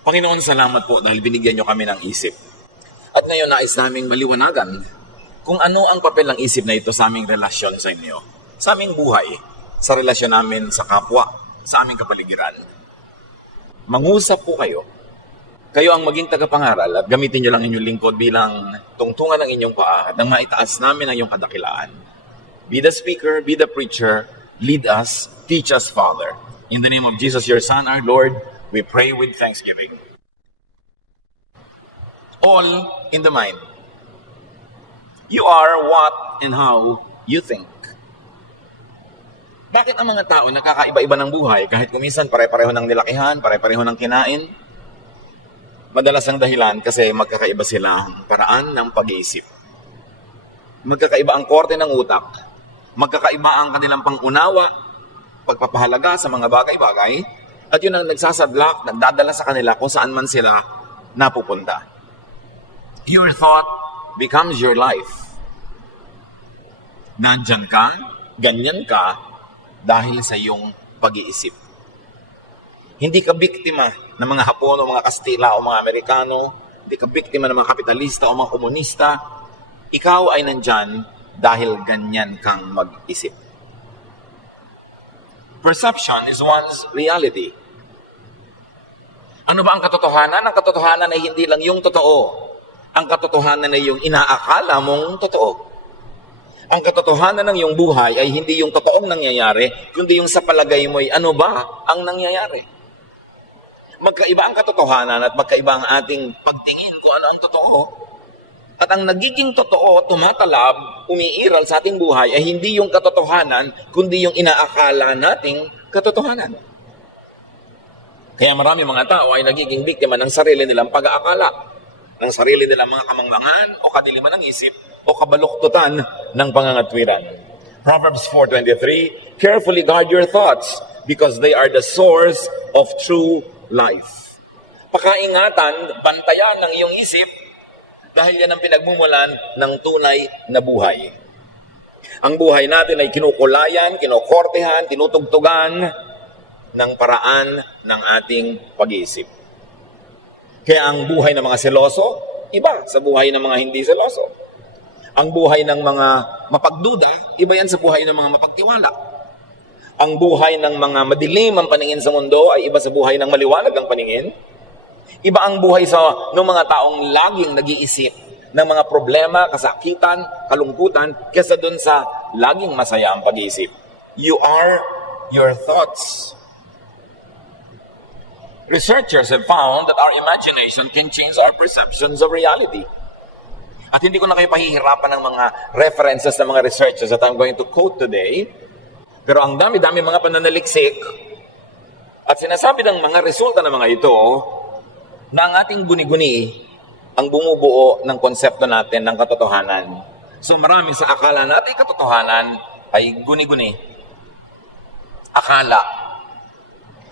Panginoon, salamat po dahil binigyan nyo kami ng isip. At ngayon nais naming maliwanagan kung ano ang papel ng isip na ito sa aming relasyon sa inyo, sa aming buhay, sa relasyon namin sa kapwa, sa aming kapaligiran. Mangusap po kayo. Kayo ang maging tagapangaral at gamitin nyo lang inyong lingkod bilang tungtungan ng inyong paa at nang maitaas namin ang iyong kadakilaan. Be the speaker, be the preacher, lead us, teach us, Father. In the name of Jesus, your Son, our Lord, we pray with thanksgiving. All in the mind. You are what and how you think. Bakit ang mga tao nakakaiba-iba ng buhay kahit kuminsan pare-pareho ng nilakihan, pare-pareho ng kinain? Madalas ang dahilan kasi magkakaiba sila ang paraan ng pag-iisip. Magkakaiba ang korte ng utak. Magkakaiba ang kanilang pangunawa, pagpapahalaga sa mga bagay-bagay, at yun ang nagsasadlak, nagdadala sa kanila kung saan man sila napupunta. Your thought becomes your life. Nandyan ka, ganyan ka, dahil sa iyong pag-iisip. Hindi ka biktima ng mga Hapon o mga Kastila o mga Amerikano. Hindi ka biktima ng mga kapitalista o mga komunista. Ikaw ay nandyan dahil ganyan kang mag-isip. Perception is one's reality. Ano ba ang katotohanan? Ang katotohanan ay hindi lang yung totoo. Ang katotohanan ay yung inaakala mong totoo. Ang katotohanan ng iyong buhay ay hindi yung totoong nangyayari, kundi yung sa palagay mo'y ano ba ang nangyayari. Magkaiba ang katotohanan at magkaiba ang ating pagtingin kung ano ang totoo. At ang nagiging totoo, tumatalab, umiiral sa ating buhay ay hindi yung katotohanan, kundi yung inaakala nating katotohanan. Kaya marami mga tao ay nagiging biktima ng sarili nilang pag-aakala, ng sarili nilang mga kamangmangan o kadiliman ng isip o kabaluktutan ng pangangatwiran. Proverbs 4:23, carefully guard your thoughts because they are the source of true life. Pakaingatan, bantayan ng iyong isip dahil yan ang pinagmumulan ng tunay na buhay. Ang buhay natin ay kinukulayan, kinokortehan, tinutugtugan ng paraan ng ating pag-iisip. Kaya ang buhay ng mga seloso, iba sa buhay ng mga hindi seloso. Ang buhay ng mga mapagduda, iba yan sa buhay ng mga mapagtiwala. Ang buhay ng mga madilim ang paningin sa mundo ay iba sa buhay ng maliwanag ang paningin. Iba ang buhay sa ng mga taong laging nag-iisip ng mga problema, kasakitan, kalungkutan, kaysa dun sa laging masaya ang pag-iisip. You are your thoughts. Researchers have found that our imagination can change our perceptions of reality. At hindi ko na kayo pahihirapan ng mga references ng mga researchers that I'm going to quote today. Pero ang dami-dami mga pananaliksik at sinasabi ng mga resulta ng mga ito na ang ating guni-guni ang bumubuo ng konsepto natin ng katotohanan. So marami sa akala natin katotohanan ay guni-guni. Akala.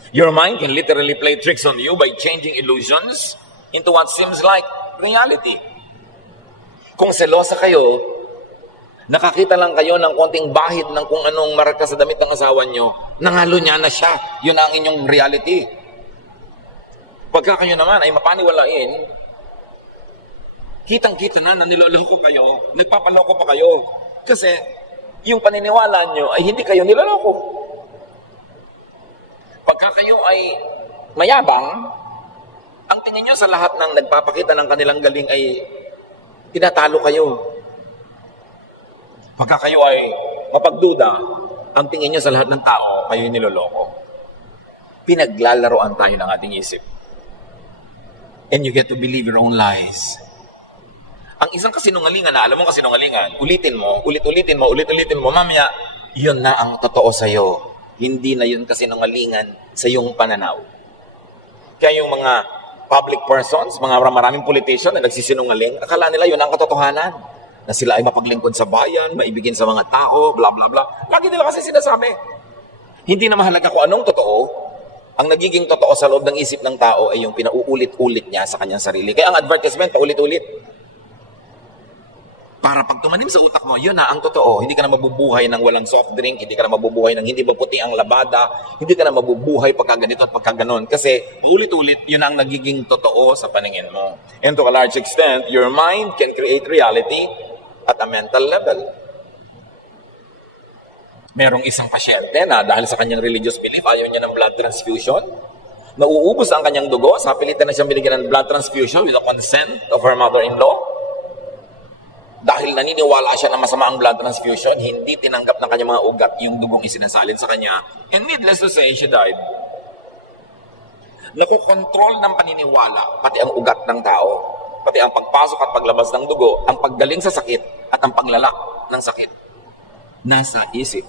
Your mind can literally play tricks on you by changing illusions into what seems like reality. Kung selosa kayo, nakakita lang kayo ng konting bahid ng kung anong marka sa damit ng asawa nyo, nangalo niya na siya. Yun ang inyong reality. Pagka kayo naman ay mapaniwalain, kitang-kita na niloloko kayo, nagpapaloko pa kayo. Kasi yung paniniwala nyo ay hindi kayo niloloko. Pagka kayo ay mayabang, ang tingin nyo sa lahat ng nagpapakita ng kanilang galing ay tinatalo kayo. Pagka kayo ay mapagduda, ang tingin nyo sa lahat ng tao, kayo niloloko. Pinaglalaroan tayo ng ating isip. And you get to believe your own lies. Ang isang kasinungalingan na alam mo kasinungalingan, ulitin mo, ulit-ulitin mo, mamaya, yun na ang totoo sa'yo. Hindi na yun kasinungalingan sa iyong pananaw. Kaya yung mga public persons, mga maraming politician na nagsisinungaling, akala nila yun ang katotohanan. Na sila ay mapaglingkod sa bayan, maibigin sa mga tao, bla bla bla. Lagi nila kasi sinasabi. Hindi na mahalaga kung anong totoo. Ang nagiging totoo sa loob ng isip ng tao ay yung pinauulit-ulit niya sa kanyang sarili. Kaya ang advertisement, paulit-ulit. Para pag tumanim sa utak mo, yun na ang totoo. Hindi ka na mabubuhay ng walang soft drink, hindi ka na mabubuhay ng hindi maputi ang labada, hindi ka na mabubuhay pagka ganito at pagka ganon. Kasi ulit-ulit, yun ang nagiging totoo sa paningin mo. And to a large extent, your mind can create reality at a mental level. Merong isang pasyente na dahil sa kanyang religious belief, ayaw niya ng blood transfusion. Nauubos ang kanyang dugo, sa pilitan na siyang binigyan ng blood transfusion with the consent of her mother-in-law. Dahil naniniwala siya na masama ang blood transfusion, hindi tinanggap ng kanyang mga ugat yung dugong isinasalin sa kanya. And needless to say, she died. Nakokontrol ng paniniwala, pati ang ugat ng tao, pati ang pagpasok at paglabas ng dugo, ang paggaling sa sakit at ang paglala ng sakit. Nasa isip.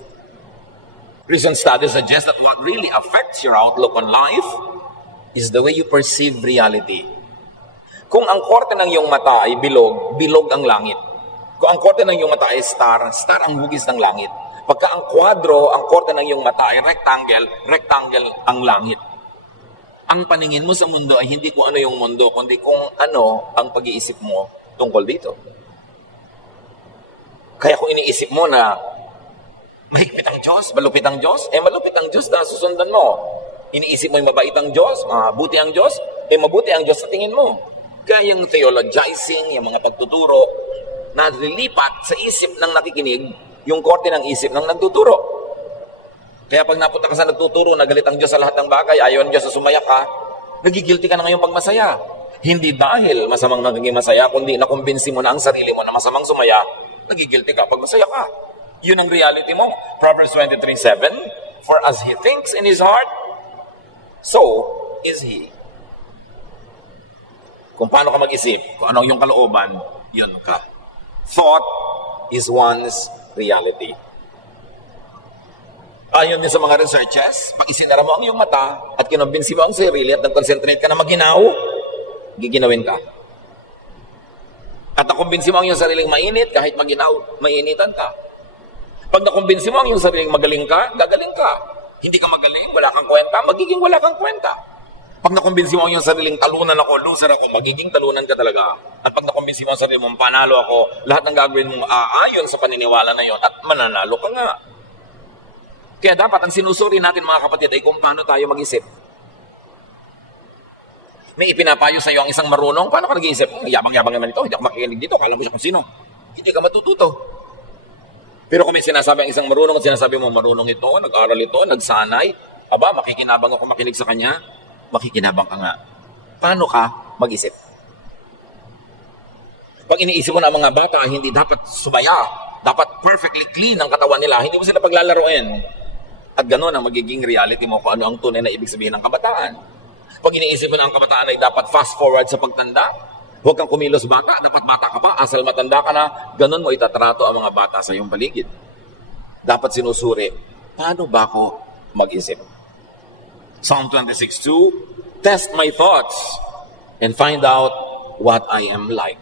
Recent studies suggest that what really affects your outlook on life is the way you perceive reality. Kung ang korte ng iyong mata ay bilog, bilog ang langit. Kung ang korte ng iyong mata ay star, star ang hugis ng langit. Pagka ang kwadro, ang korte ng iyong mata ay rectangle, rectangle ang langit. Ang paningin mo sa mundo ay hindi kung ano yung mundo, kundi kung ano ang pag-iisip mo tungkol dito. Kaya kung iniisip mo na mahigpit ang Diyos, malupit ang Diyos, malupit ang Diyos na susundan mo. Iniisip mo yung mabait ang Diyos, mabuti ang Diyos, mabuti ang Diyos sa tingin mo. Kaya yung theologizing, yung mga pagtuturo, na lilipat sa isip ng nakikinig, yung korte ng isip ng nagtuturo. Kaya pag napunta ka sa nagtuturo, nagalit ang Diyos sa lahat ng bagay, ayaw ng Diyos na sumaya ka, nagigilty ka na ngayon pag masaya. Hindi dahil masamang nagiging masaya, kundi nakumbinsi mo na ang sarili mo na masamang sumaya, nagigilty ka pag masaya ka. Yun ang reality mo. Proverbs 23:7, for as he thinks in his heart, so is he. Kung paano ka mag-isip, kung ano yung kalooban, yun ka. Thought is one's reality. Ayon din sa mga researches, pag isinara mo ang iyong mata at kinumbinsi mo ang sarili at nag-concentrate ka na maginaw, giginawin ka. At nakumbinsi mo ang iyong sariling mainit, kahit maginaw, mainitan ka. Pag nakumbinsi mo ang iyong sariling magaling ka, gagaling ka. Hindi ka magaling, wala kang kwenta, magiging wala kang kwenta. Pag nakumbinsi mo ang iyong sariling talunan ako, loser ako, magiging talunan ka talaga. At pag nakumbinsi mo ang sarili mo, panalo ako, lahat ng gagawin mo aayon sa paniniwala na yon at mananalo ka nga. Kaya dapat ang sinusuri natin mga kapatid ay kung paano tayo mag-isip. May ipinapayo sa iyo ang isang marunong, paano ka nag-iisip? Yabang-yabang naman ito, hindi ako makikinig dito, kala mo siya kung sino. Hindi ka matututo. Pero kung may sinasabi ang isang marunong at sinasabi mo, marunong ito, nag-aral ito, nagsanay, makikinabang ako makinig sa kanya, makikinabang ka nga. Paano ka mag-isip? Pag iniisip mo na ang mga bata, hindi dapat sumaya, dapat perfectly clean ang katawan nila, hindi mo sila paglalaroin. At gano'n ang magiging reality mo kung ano ang tunay na ibig sabihin ng kabataan. Pag iniisip mo na ang kabataan ay dapat fast forward sa pagtanda, huwag kang kumilos bata, dapat bata ka pa, asal matanda ka na, gano'n mo itatrato ang mga bata sa iyong paligid. Dapat sinusuri, paano ba ako mag-isip? Psalm 26:2, test my thoughts and find out what I am like.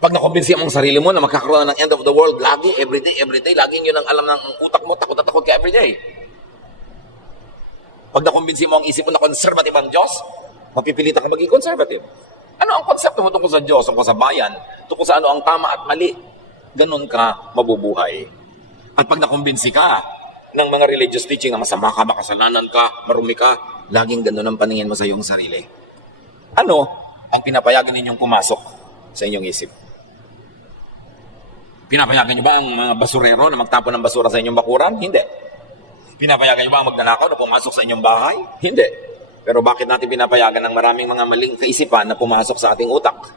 Pag nakumbinsi mo ang sarili mo na magkakaroon ng end of the world, lagi, everyday, laging yun ang alam ng utak mo, takot na takot ka everyday. Pag nakumbinsi mo ang isip mo na conservative ang Diyos, mapipilitan ka maging conservative. Ano ang konsepto mo tungkol sa Diyos, tungkol sa bayan, tungkol sa ano ang tama at mali? Ganon ka mabubuhay. At pag nakumbinsi ka ng mga religious teaching na masama ka, makasalanan ka, marumi ka, laging ganon ang paningin mo sa iyong sarili. Ano ang pinapayagan ninyong pumasok sa inyong isip? Pinapayagan niyo ba ang mga basurero na magtapon ng basura sa inyong bakuran? Hindi. Pinapayagan niyo ba ang magnanakaw na pumasok sa inyong bahay? Hindi. Pero bakit natin pinapayagan ng maraming mga maling kaisipan na pumasok sa ating utak?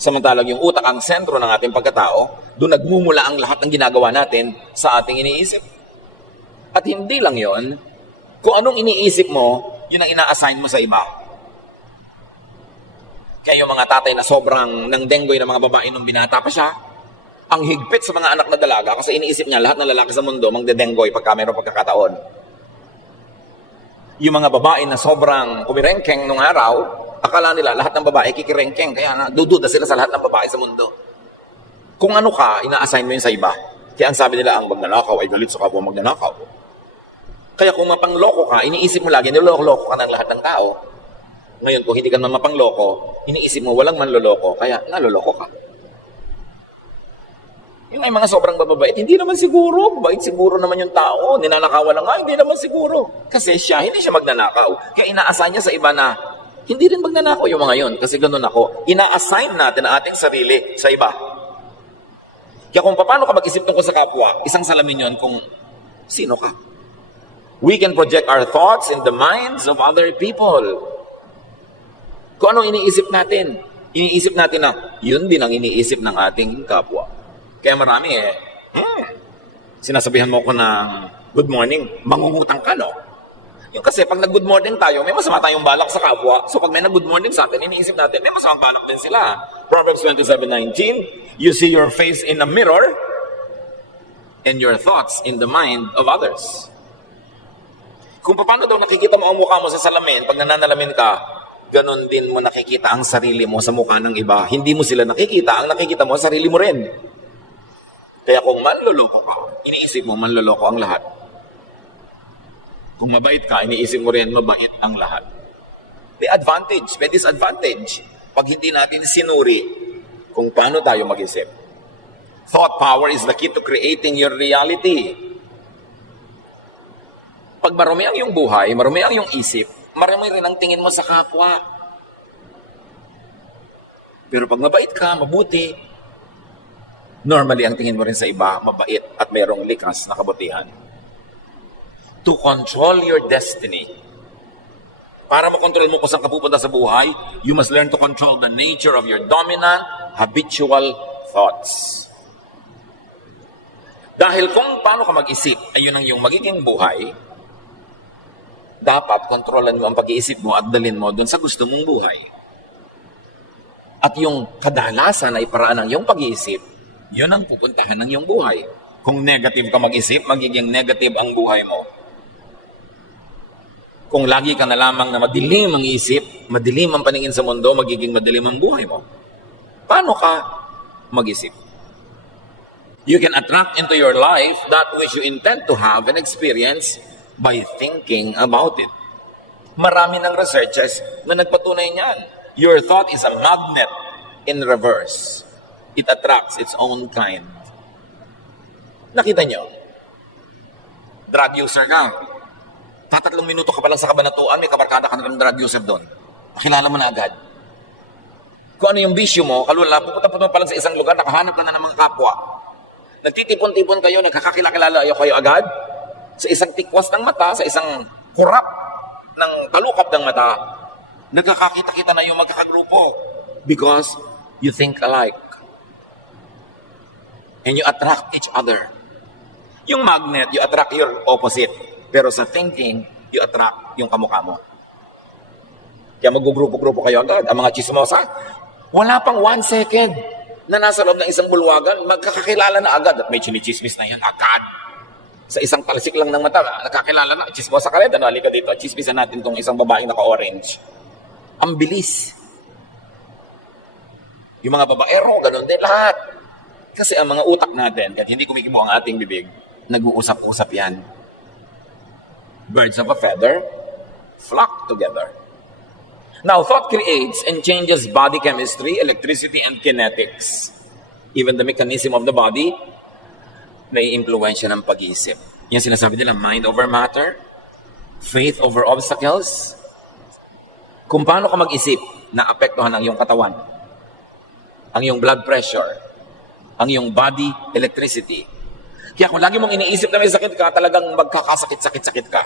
Samantalang yung utak ang sentro ng ating pagkatao, doon nagmumula ang lahat ng ginagawa natin sa ating iniisip. At hindi lang yon, kung anong iniisip mo, yun ang ina-assign mo sa iba. Kaya yung mga tatay na sobrang nang denggoy ng mga babae nung binata pa siya, ang higpit sa mga anak na dalaga kasi iniisip niya lahat ng lalaki sa mundo mangdedenggoy pagka mayroong pagkakataon. Yung mga babae na sobrang kumirengkeng nung araw, akala nila lahat ng babae kikirengkeng, kaya dududa sila sa lahat ng babae sa mundo. Kung ano ka, ina-assign mo yun sa iba. Kaya ang sabi nila, ang magnanakaw ay galit sa kapwa magnanakaw. Kaya kung mapangloko ka, iniisip mo lagi, niloloko ka ng lahat ng tao. Ngayon, kung hindi ka naman mapangloko, iniisip mo walang manloloko, kaya naloloko ka. Yung ay mga sobrang bababait, hindi naman siguro. Bait siguro naman yung tao. Ninanakawan lang nga, hindi naman siguro. Kasi hindi siya magnanakaw. Kaya ina-assign niya sa iba na hindi rin magnanakaw yung mga yun. Kasi ganun ako. Ina-assign natin ang ating sarili sa iba. Kaya kung paano ka mag-isip tungkol sa kapwa, isang salamin yun kung sino ka. We can project our thoughts in the minds of other people. Kung ano iniisip natin. Iniisip natin na yun din ang iniisip ng ating kapwa. Kaya marami sinasabihan mo ko ng good morning, mangungutang ka, no? Yung kasi pag nag-good morning tayo, may masama tayong balak sa kapwa. So pag may nag-good morning sa atin, iniisip natin, may masamang balak din sila. Proverbs 27:19, you see your face in a mirror and your thoughts in the mind of others. Kung paano daw nakikita mo ang mukha mo sa salamin, pag nananalamin ka, ganon din mo nakikita ang sarili mo sa mukha ng iba. Hindi mo sila nakikita, ang nakikita mo, sarili mo rin. Kaya kung manloloko ka, iniisip mo manloloko ang lahat. Kung mabait ka, iniisip mo rin mabait ang lahat. May advantage, may disadvantage. Pag hindi natin sinuri kung paano tayo mag-isip. Thought power is the key to creating your reality. Pag marumi ang iyong buhay, marumi ang iyong isip, marumi rin ang tingin mo sa kapwa. Pero pag mabait ka, mabuti, normally, ang tingin mo rin sa iba, mabait at mayroong likas na kabutihan. To control your destiny. Para makontrol mo kung saan ka pupunta sa buhay, you must learn to control the nature of your dominant, habitual thoughts. Dahil kung paano ka mag-isip, ayun ang iyong magiging buhay, dapat kontrolan mo ang pag-iisip mo at dalhin mo dun sa gusto mong buhay. At yung kadalasan ay paraan ng iyong pag-iisip, yun ang pupuntahan ng iyong buhay. Kung negative ka mag-isip, magiging negative ang buhay mo. Kung lagi ka na lamang na madilim ang isip, madilim ang paningin sa mundo, magiging madilim ang buhay mo. Paano ka mag-isip? You can attract into your life that which you intend to have and experience by thinking about it. Marami ng researchers na nagpatunay niyan. Your thought is a magnet in reverse. It attracts its own kind. Nakita nyo? Drug user ka. Tatatlong minuto ka pa lang sa kabanatuan, may kabarkada ka ng drug user doon. Makilala mo na agad. Kung ano yung bisyo mo, kalula, pupunta pa lang sa isang lugar, nakahanap ka na ng mga kapwa. Nagtitipon-tipon kayo, nagkakakilala kayo agad. Sa isang tikwas ng mata, sa isang kurap ng talukap ng mata, nagkakakita-kita na yung magkakagrupo. Because you think alike. And you attract each other. Yung magnet, you attract your opposite. Pero sa thinking, you attract yung kamukha mo. Kaya mag-grupo-grupo kayo agad. Ang mga chismosa, wala pang 1 second na nasa loob ng isang bulwagan, magkakakilala na agad. At may chinichismis na yan agad. Sa isang talsik lang ng mata, nakakilala na. Chismosa ka rin, halika dito. Chismisan natin tong isang babaeng naka-orange. Ang bilis. Yung mga babaero, ganun din lahat. Kasi ang mga utak natin, kahit hindi kumikibo ang ating bibig, nag-uusap-usap yan. Birds of a feather flock together. Now, thought creates and changes body chemistry, electricity, and kinetics. Even the mechanism of the body may impluensya ng pag-iisip. Yan sinasabi nila, mind over matter, faith over obstacles. Kung paano ka mag-isip, naapektuhan ang iyong katawan, ang iyong blood pressure, ang iyong body electricity. Kaya kung lagi mong iniisip na may sakit ka, talagang magkakasakit-sakit-sakit ka.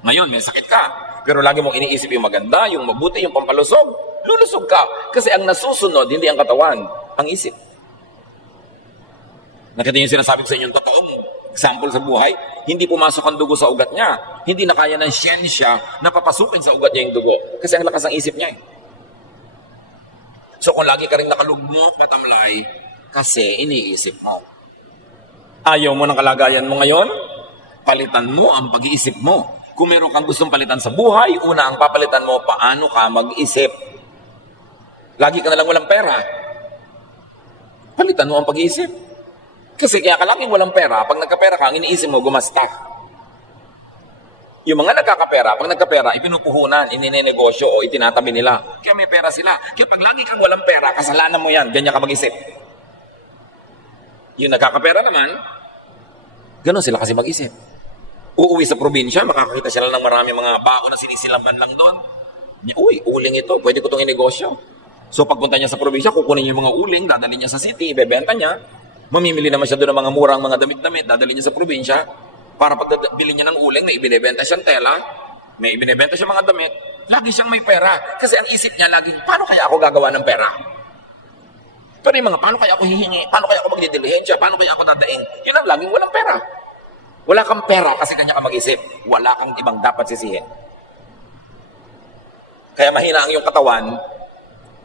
Ngayon, may sakit ka. Pero lagi mong iniisip yung maganda, yung mabuti, yung pampalusog, lulusog ka. Kasi ang nasusunod, hindi ang katawan, ang isip. Nakita yung sinasabi ko sa inyong totoong example sa buhay, hindi pumasok ang dugo sa ugat niya. Hindi na kaya ng siyensya na papasukin sa ugat niya yung dugo. Kasi ang lakas ng isip niya. So kung lagi ka rin nakalugmok, katamlay, kasi iniisip mo. Ayaw mo ng kalagayan mo ngayon? Palitan mo ang pag-iisip mo. Kung meron kang gustong palitan sa buhay, una ang papalitan mo, paano ka mag-isip. Lagi ka na lang walang pera. Palitan mo ang pag-iisip. Kasi kaya ka laging walang pera, pag nagkapera ka, ang iniisip mo, gumasta. Yung mga nagkakapera, pag nagkapera, ipinupuhunan, ininenegosyo o itinatabi nila. Kaya may pera sila. Kaya pag lagi kang walang pera, kasalanan mo yan. Ganyan ka mag-isip. Yung nagkakapera naman, ganun sila kasi mag-isip. Uuwi sa probinsya, makakakita sila ng marami mga bao na sinisilaman lang doon. Uy, uling ito. Pwede ko itong inegosyo. So pagpunta niya sa probinsya, kukunin niya yung mga uling, dadalhin niya sa city, ibebenta niya. Mamimili naman siya doon ng mga murang mga damit-damit, dadalhin niya sa probinsya. Para pagdabili niya ng uling, may ibinebenta siyang tela, may ibinebenta siyang mga damit, lagi siyang may pera. Kasi ang isip niya lagi, paano kaya ako gagawa ng pera? Pero yung mga, paano kaya ako hihingi? Paano kaya ako magdidilihensya? Paano kaya ako dadaing? Yun ang laging walang pera. Wala kang pera kasi kanya ka mag-isip. Wala kang ibang dapat sisihin. Kaya mahina ang iyong katawan,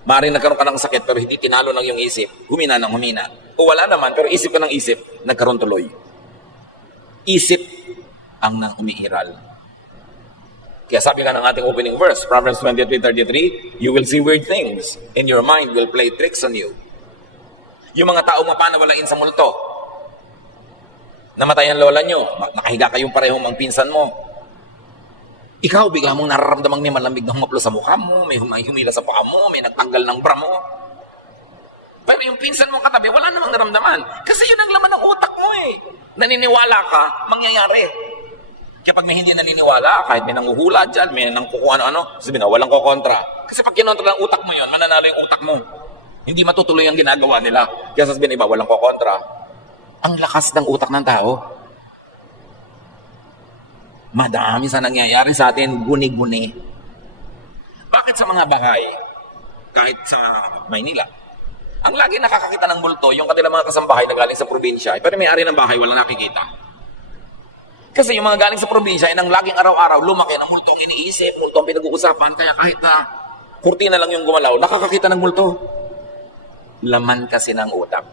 maaaring nagkaroon ka ng sakit pero hindi tinalo ng iyong isip, humina ng humina. O wala naman, pero isip ka ng isip, nagkaroon tuloy. Isip ang nang umiiral. Kaya sabi nga ng ating opening verse, Proverbs 23:33, you will see weird things, and your mind will play tricks on you. Yung mga tao mapanawalain sa multo, namatay ang lola nyo, nakahiga kayong parehong ang pinsan mo. Ikaw, bigla mong nararamdamang may malamig na humaplo sa mukha mo, may humila sa paa mo, may nagtanggal ng bra mo. Pero yung pinsan mong katabi, wala namang naramdaman. Kasi yun ang laman ng utak mo eh. Naniniwala ka, mangyayari. Kaya pag may hindi naniniwala, kahit may nanguhula dyan, may nangkukuha ano-ano, sabihin na, walang kokontra. Kasi pag kinontra ng utak mo yun, mananalo yung utak mo. Hindi matutuloy ang ginagawa nila. Kaya sasabihin iba, walang kokontra. Ang lakas ng utak ng tao. Madami sa nangyayari sa atin, guni-guni. Bakit sa mga bahay, kahit sa Maynila, ang lagi nakakakita ng multo, yung kanilang mga kasambahay na galing sa probinsya, pero may-ari ng bahay, walang nakikita. Kasi yung mga galing sa probinsya, nang laging araw-araw, lumaki ng multo ang iniisip, multo ang pinag-uusapan, kaya kahit na kurtina lang yung gumalaw, nakakakita ng multo. Laman kasi ng utak.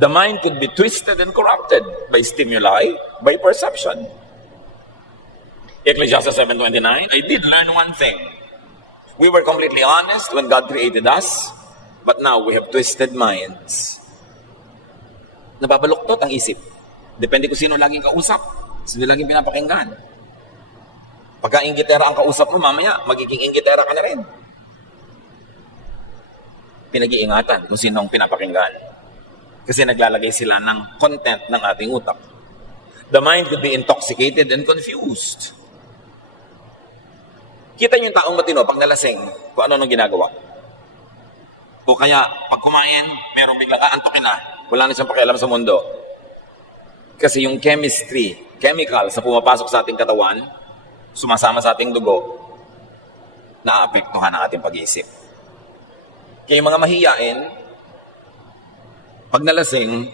The mind could be twisted and corrupted by stimuli, by perception. Ecclesiastes 7:29, I did learn one thing. We were completely honest when God created us, but now we have twisted minds. Nababaluktot ang isip. Depende kung sino laging kausap, sino laging pinapakinggan. Pagka inggitera ang kausap mo, mamaya magiging inggitera ka na rin. Pinag-iingatan kung sino ang pinapakinggan. Kasi naglalagay sila ng content ng ating utak. The mind could be intoxicated and confused. Kita niyo yung taong matino pag nalasing, kung ano nang ginagawa. O kaya, pag kumain, merong biglang aantokin na, wala na siyang pakialam sa mundo. Kasi yung chemistry, chemical sa pumapasok sa ating katawan, sumasama sa ating dugo, naapektuhan ang ating pag-iisip. Kaya yung mga mahiyain, pag nalasing,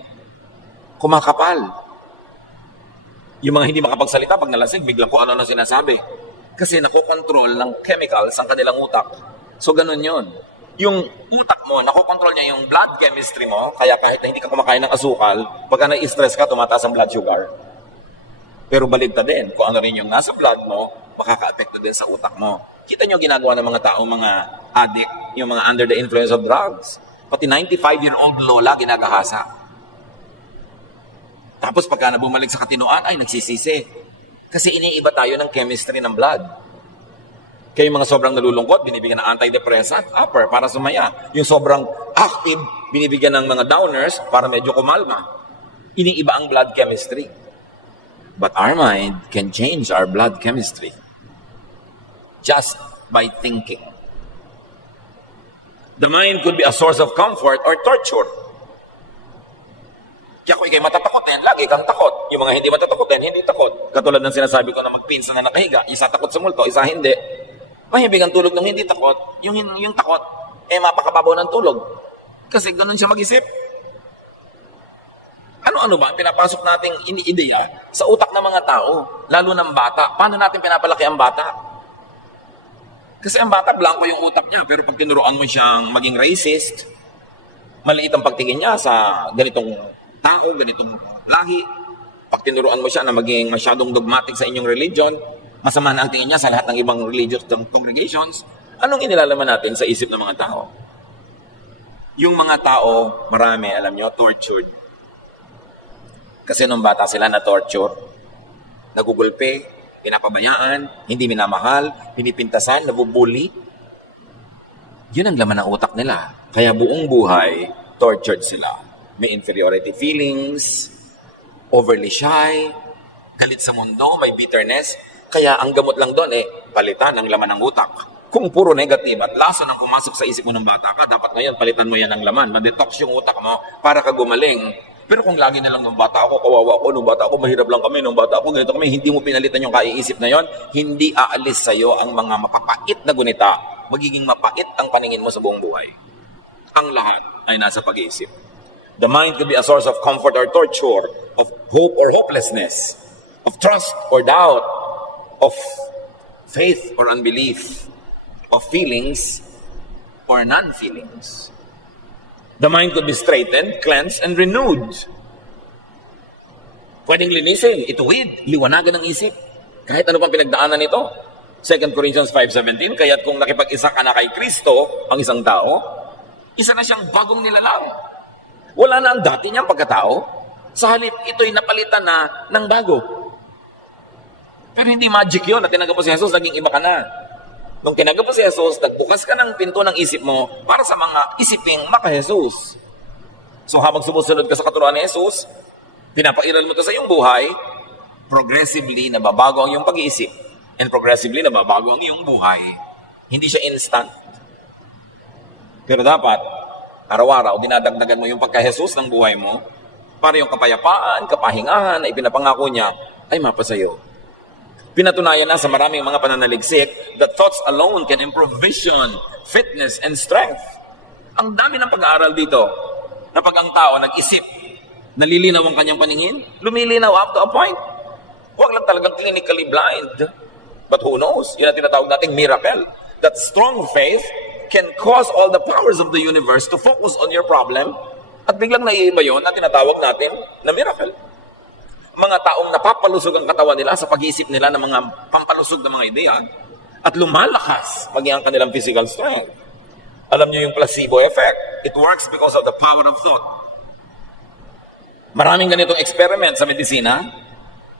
kumakapal. Yung mga hindi makapagsalita, pag nalasing, biglang kung ano na sinasabi. Kasi nakokontrol ng chemicals ang kanilang utak. So, ganun yun. Yung utak mo, nakokontrol niya yung blood chemistry mo, kaya kahit na hindi ka kumakain ng asukal, pagka na-stress ka, tumataas ang blood sugar. Pero baligtad din, kung ano rin yung nasa blood mo, makaka-apekto din sa utak mo. Kita nyo ginagawa ng mga tao, mga addict, yung mga under the influence of drugs. Pati 95-year-old lola ginagahasa. Tapos pagka na bumalik sa katinoan, ay nagsisisi. Kasi iniiba tayo ng chemistry ng blood. Kaya yung mga sobrang nalulungkot, binibigyan ng antidepressant, upper, para sumaya. Yung sobrang active, binibigyan ng mga downers para medyo kumalma. Iniiba ang blood chemistry. But our mind can change our blood chemistry just by thinking. The mind could be a source of comfort or torture. Kaya kung ikay matatakotin, lagi kang takot. Yung mga hindi matatakotin, hindi takot. Katulad ng sinasabi ko na magpinsan na nakahiga, isa takot sa multo, isa hindi. Mahibig ang tulog ng hindi takot, yung takot, mapakababaw ng tulog. Kasi ganun siya mag-isip. Ano-ano ba ang pinapasok nating iniideya sa utak ng mga tao, lalo ng bata? Paano natin pinapalaki ang bata? Kasi ang bata, blanco yung utak niya, pero pag tinuruan mo siyang maging racist, maliit ang pagtingin niya sa ganitong tao, ganitong lahi. Pag tinuruan mo siya na maging masyadong dogmatic sa inyong religion, masama na ang tingin niya sa lahat ng ibang religious congregations, anong inilalaman natin sa isip ng mga tao? Yung mga tao, marami, alam nyo, tortured. Kasi nung bata sila na torture, nagugulpe, pinapabayaan, hindi minamahal, pinipintasan, nabubuli. Yun ang laman ng utak nila. Kaya buong buhay, tortured sila. May inferiority feelings, overly shy, galit sa mundo, may bitterness. Kaya ang gamot lang doon palitan ang laman ng utak. Kung puro negative at laso nang pumasok sa isip mo ng bata ka, dapat ngayon palitan mo yan ng laman. Ma-detox yung utak mo para ka gumaling. Pero kung lagi na lang nung bata ako, kawawa ako, nung bata ako, mahirap lang kami, nung bata ako, ganito kami, hindi mo pinalitan yung kaiisip na yon, hindi aalis sa'yo ang mga mapapait na gunita. Magiging mapait ang paningin mo sa buong buhay. Ang lahat ay nasa pag-iisip. The mind could be a source of comfort or torture, of hope or hopelessness, of trust or doubt, of faith or unbelief, of feelings or non-feelings. The mind could be straightened, cleansed, and renewed. Pwedeng linisin, ituwid, liwanagan ng isip. Kahit ano pang pinagdaanan nito. 2 Corinthians 5:17, kaya't kung nakipag-isa ka na kay Kristo, ang isang tao, isa na siyang bagong nilalang. Wala na ang dati niyang pagkatao. Sa halip, ito'y napalitan na ng bago. Pero hindi magic yun na tinanggap mo si Jesus, naging iba ka na. Nung tinanggap mo si Jesus, nagbukas ka ng pinto ng isip mo para sa mga isiping maka-Jesus. So habang sumusunod ka sa katuruan ni Jesus, pinapairal mo ito sa iyong buhay, progressively nababago ang iyong pag-iisip. And progressively nababago ang iyong buhay. Hindi siya instant. Pero dapat, araw-araw, dinadagdagan mo yung pagka-Jesus ng buhay mo para yung kapayapaan, kapahingahan na ipinapangako niya ay mapasayo. Pinatunayan na sa maraming mga pananaligsik that thoughts alone can improve vision, fitness, and strength. Ang dami ng pag-aaral dito na pag ang tao nag-isip, nalilinaw ang kanyang paningin, lumilinaw up to a point. Huwag lang talagang clinically blind. But who knows? Yun ang tinatawag nating miracle. That strong faith can cause all the powers of the universe to focus on your problem at biglang naiiba yun na tinatawag natin na miracle. Mga taong napapalusog ang katawan nila sa pag-iisip nila ng mga pampalusog na mga ideya at lumalakas maging ang kanilang physical strength. Alam niyo yung placebo effect. It works because of the power of thought. Maraming ganitong experiment sa medisina.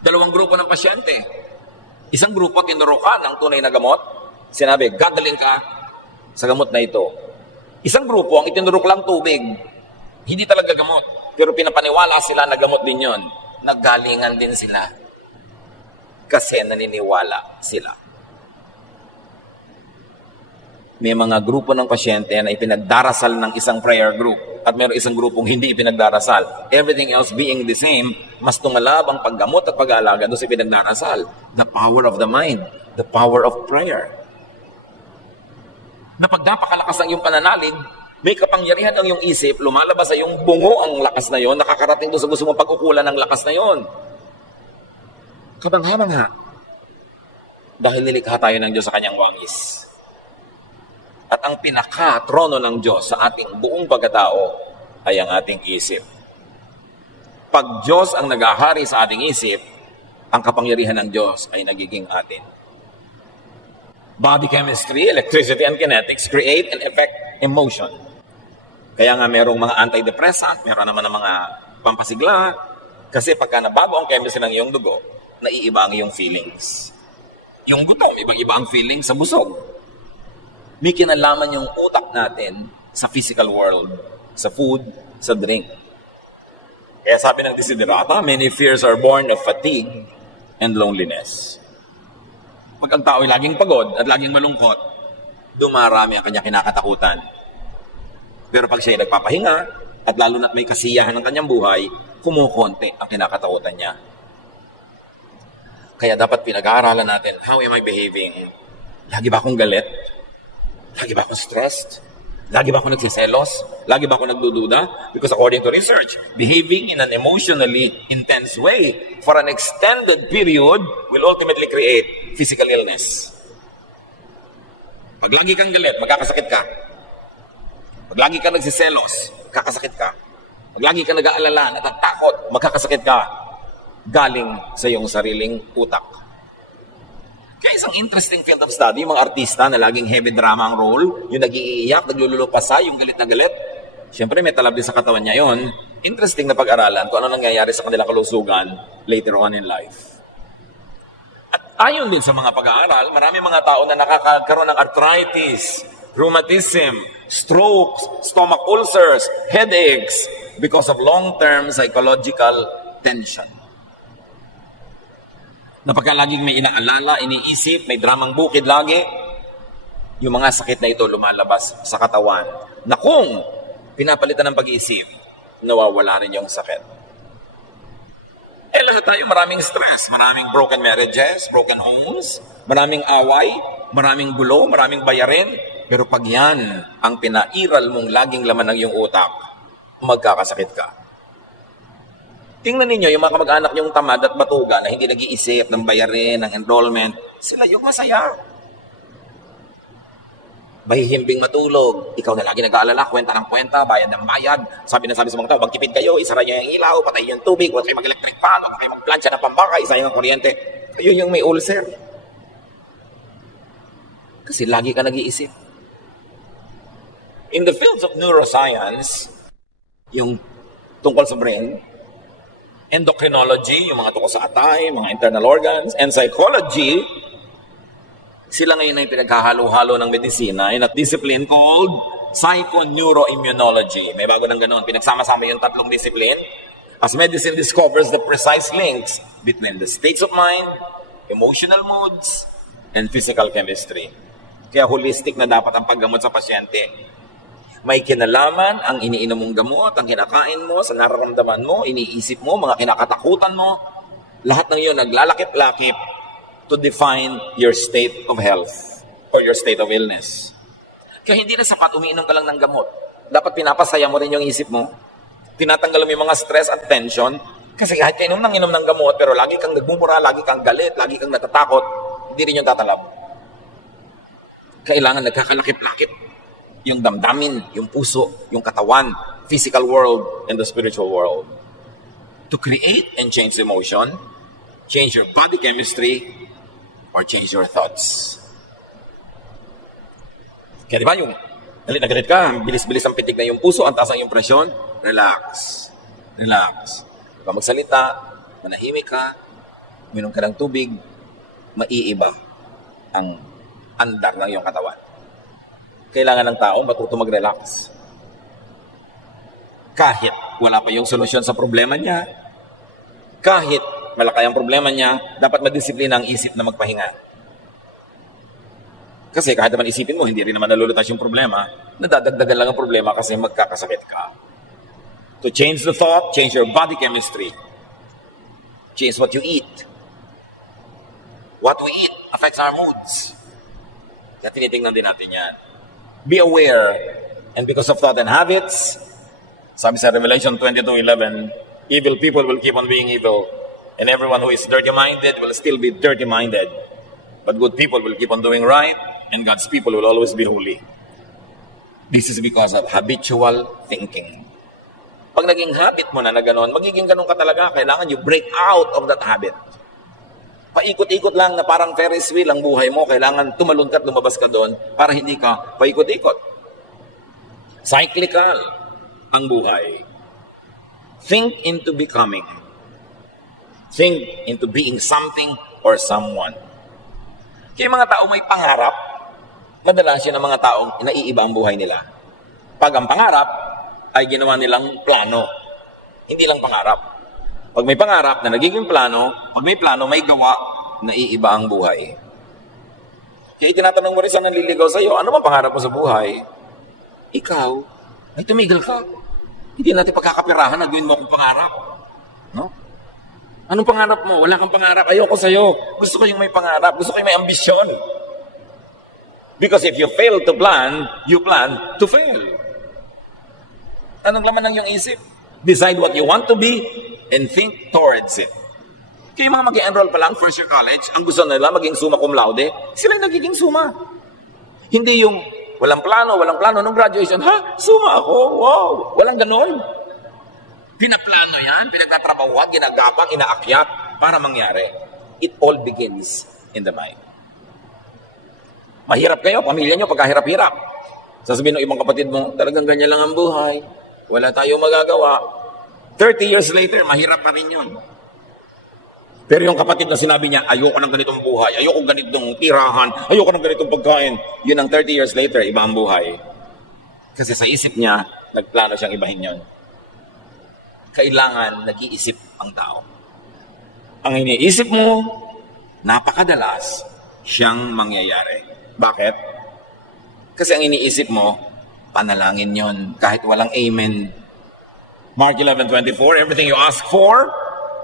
2 grupo ng pasyente. Isang grupo tinurukan ng tunay na gamot. Sinabi, gagaling ka sa gamot na ito. Isang grupo ang itinurok lang tubig. Hindi talaga gamot. Pero pinapaniwala sila na gamot din yon. Naggalingan din sila kasi naniniwala sila. May mga grupo ng pasyente na ipinagdarasal ng isang prayer group at mayroong isang grupong hindi ipinagdarasal. Everything else being the same, mas tumalab ang paggamot at pag-aalaga doon sa ipinagdarasal. The power of the mind, the power of prayer. Na pag napakalakas ang iyong pananalig, may kapangyarihan ang iyong isip, lumalabas sa iyong bungo ang lakas na yon, nakakarating doon sa gusto mong pag-ukulan ng lakas na yon. Kabanghamang ha. Dahil nilikha tayo ng Diyos sa kanyang wangis. At ang pinaka-trono ng Diyos sa ating buong pagkatao ay ang ating isip. Pag Diyos ang naghahari sa ating isip, ang kapangyarihan ng Diyos ay nagiging atin. Body chemistry, electricity, and kinetics create and affect emotion. Kaya nga merong mga antidepressant, meron naman ng mga pampasigla. Kasi pagka nabago ang chemistry ng iyong dugo, naiiba ang iyong feelings. Yung gutom, ibang-iba ang feelings sa busog. May kinalaman yung utak natin sa physical world, sa food, sa drink. Kaya sabi ng Desiderata, many fears are born of fatigue and loneliness. Pag ang tao ay laging pagod at laging malungkot, dumarami ang kanyang kinakatakutan. Pero pag siya ay nagpapahinga, at lalo na't may kasiyahan ng kanyang buhay, kumukonti ang kinakatakutan niya. Kaya dapat pinag-aaralan natin, how am I behaving? Lagi ba akong galit? Lagi ba akong stressed? Lagi ba akong nagsiselos? Lagi ba akong nagdududa? Because according to research, behaving in an emotionally intense way for an extended period will ultimately create physical illness. Pag lagi kang galit, magkakasakit ka. Pag lagi ka nagsiselos, kakasakit ka. Pag lagi ka nag-aalala, natatakot, magkakasakit ka. Galing sa iyong sariling utak. Kaya isang interesting field of study, yung mga artista na laging heavy drama ang role, yung nag-iiyak, naglululupasa, yung galit na galit. Siyempre may talab din sa katawan niya yon. Interesting na pag-aralan kung ano nangyayari sa kanilang kalusugan later on in life. At Ayon din sa mga pag-aaral, marami mga tao na nakakaroon ng arthritis, rheumatism, strokes, stomach ulcers, headaches because of long-term psychological tension. Napagka laging may inaalala, iniisip, may dramang bukid lagi, yung mga sakit na ito lumalabas sa katawan na kung pinapalitan ng pag-iisip, nawawala rin yung sakit. Lahat tayo maraming stress, maraming broken marriages, broken homes, maraming away, maraming gulo, maraming bayarin. Pero pag yan ang pinairal mong laging laman ng iyong utak, magkakasakit ka. Tingnan ninyo yung mga kamag-anak yung tamad at batuga na hindi nag-iisip ng bayarin, ng enrollment, sila yung masaya. Mahihimbing matulog. Ikaw na lagi nag-aalala, kwenta ng kwenta, bayad ng bayad. Sabi sa mga tao, magtipid kayo, isara nyo yung ilaw, patay yung tubig, huwag kayo mag-electric fan, huwag kayo mag-plancha ng pambakay, sayang ang kuryente. Kayo yung may ulcer. Kasi lagi ka nag-iisip. In the fields of neuroscience, yung tungkol sa brain, endocrinology, yung mga tungkol sa atay, mga internal organs, and psychology, sila ngayon ay pinaghahalo-halo ng medisina in a discipline called psychoneuroimmunology. May bago ng ganun. Pinagsama-sama yung tatlong discipline as medicine discovers the precise links between the states of mind, emotional moods, and physical chemistry. Kaya holistic na dapat ang paggamot sa pasyente. May kinalaman ang iniinom mong gamot, ang kinakain mo, sa nararamdaman mo, iniisip mo, mga kinakatakutan mo. Lahat ng yun naglalakip-lakip to define your state of health or your state of illness. Kaya hindi na sapat umiinom ka lang ng gamot. Dapat pinapasaya mo rin yung isip mo. Tinatanggal mo yung mga stress at tension. Kasi kahit ka inom ng gamot, pero lagi kang nagmumura, lagi kang galit, lagi kang natatakot, hindi rin yung tatalab. Kailangan nagkakalakip-lakip yung damdamin, yung puso, yung katawan, physical world, and the spiritual world. To create and change emotion, change your body chemistry, or change your thoughts. Kaya di ba yung galit na galit ka, bilis-bilis ang pitik na yung puso, ang taas ang yung presyon, relax. Relax. Kung magsalita, manahimik ka, uminom ka ng tubig, maiiba ang andar ng iyong katawan. Kailangan ng tao matuto mag-relax. Kahit wala pa yung solusyon sa problema niya, kahit malaki ang problema niya, dapat madisiplina ang isip na magpahinga. Kasi kahit naman isipin mo, hindi rin naman nalulutas yung problema, nadadagdagan lang ang problema kasi magkakasakit ka. To change the thought, change your body chemistry. Change what you eat. What we eat affects our moods. Kaya tinitingnan din natin yan. Be aware, and because of thought and habits, sabi sa Revelation 22:11, evil people will keep on being evil, and everyone who is dirty-minded will still be dirty-minded. But good people will keep on doing right, and God's people will always be holy. This is because of habitual thinking. Pag naging habit mo na gano'n, magiging gano'n ka talaga. Kailangan you break out of that habit. Paikot-ikot lang na parang Ferris wheel ang buhay mo. Kailangan tumalon ka at lumabas ka doon para hindi ka paikot-ikot. Cyclical ang buhay. Think into becoming. Think into being something or someone. Kaya mga tao may pangarap, madalas yun ang mga taong naiiba ang buhay nila. Pag ang pangarap ay ginawa nilang plano, hindi lang pangarap. Pag may pangarap na nagiging plano, pag may plano, may gawa, naiiba ang buhay. Kaya tinatanong mo rin sa nanliligaw sa'yo, ano bang pangarap mo sa buhay? Ikaw, ay tumigil ka. Hindi natin pagkakapirahan na gawin mo akong pangarap. No? Anong pangarap mo? Wala kang pangarap. Ayoko sa'yo. Gusto ko yung may pangarap. Gusto ko yung may ambisyon. Because if you fail to plan, you plan to fail. Anong laman ng iyong isip? Decide what you want to be and think towards it. Kaya yung mga mag-enroll pa lang, first year college, ang gusto nila maging summa cum laude, sila nagiging summa. Hindi yung walang plano, nung graduation, ha? Summa ako, wow! Walang ganon. Pinaplano yan, pinagtatrabahuan, ginagapang, inaakyat para mangyari. It all begins in the mind. Mahirap kayo, pamilya nyo, pagkahirap-hirap. Sasabihin ng ibang kapatid mo, talagang ganyan lang ang buhay. Wala tayong magagawa. 30 years later, mahirap pa rin yun. Pero yung kapatid na sinabi niya, ayoko ng ganitong buhay, ayoko ganitong tirahan, ayoko ng ganitong pagkain, yun ang 30 years later, iba ang buhay. Kasi sa isip niya, nagplano siyang ibahin yun. Kailangan nag-iisip ang tao. Ang iniisip mo, napakadalas siyang mangyayari. Bakit? Kasi ang iniisip mo, panalangin yon kahit walang amen. Mark 11:24, everything you ask for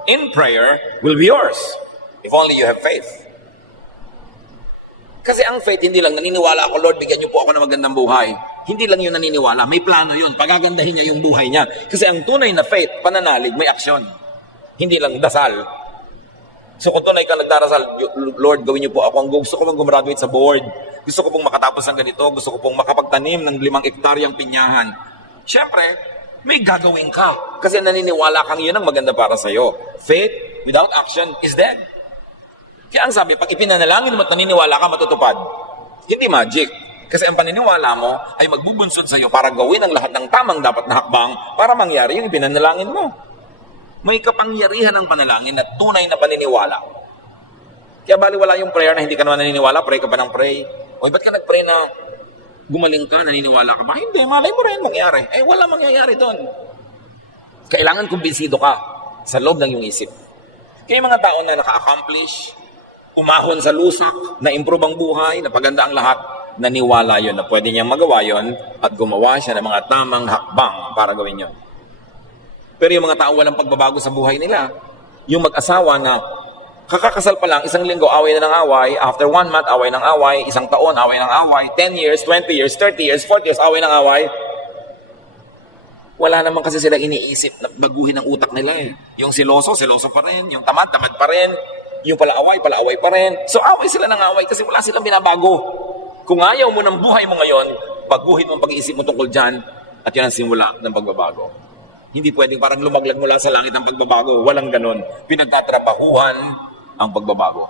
in prayer will be yours. If only you have faith. Kasi ang faith, hindi lang naniniwala ako, Lord, bigyan niyo po ako ng magandang buhay. Hindi lang yun naniniwala, may plano yun. Pagagandahin niya yung buhay niya. Kasi ang tunay na faith, pananalig, may aksyon. Hindi lang dasal. So kung tunay ka nagdarasal, Lord, gawin niyo po ako. Ang gusto ko pong gumraduate sa board. Gusto ko pong makatapos ng ganito. Gusto ko pong makapagtanim ng 5 ektaryang pinyahan. Siyempre, may gagawin ka. Kasi naniniwala kang yun ang maganda para sa'yo. Faith without action is dead. Kaya ang sabi, pag ipinanalangin mo at naniniwala ka, matutupad. Hindi magic. Kasi ang paniniwala mo ay magbubunsod sa'yo para gawin ang lahat ng tamang dapat na hakbang para mangyari yung ipinanalangin mo. May kapangyarihan ng panalangin at tunay na paniniwala. Kaya baliwala yung prayer na hindi ka naman naniniwala, pray ka pa ng pray. O ba't ka nag-pray na gumaling ka, naniniwala ka ba? Hindi, malay mo rin mangyari. Wala mangyayari doon. Kailangan kumbinsido ka sa loob ng iyong isip. Kaya yung mga tao na naka-accomplish, umahon sa lusak, na-improve ang buhay, napaganda ang lahat, naniwala yon na pwede niyang magawa yon at gumawa siya ng mga tamang hakbang para gawin yon. Pero yung mga tao walang pagbabago sa buhay nila, yung mag-asawa na kakakasal pa lang, 1 linggo, away na ng away, after 1 month, away ng away, 1 taon, away ng away, 10 years, 20 years, 30 years, 40 years, away ng away. Wala naman kasi sila iniisip na baguhin ang utak nila eh. Yung siloso, siloso pa rin, yung tamad, tamad pa rin, yung palaaway pa rin. So away sila ng away kasi wala silang binabago. Kung ayaw mo ng buhay mo ngayon, baguhin mo ang pag-iisip mo tungkol dyan at yan ang simula ng pagbabago. Hindi pwedeng parang lumaglag mula sa langit ang pagbabago. Walang ganon. Pinagtatrabahuhan ang pagbabago.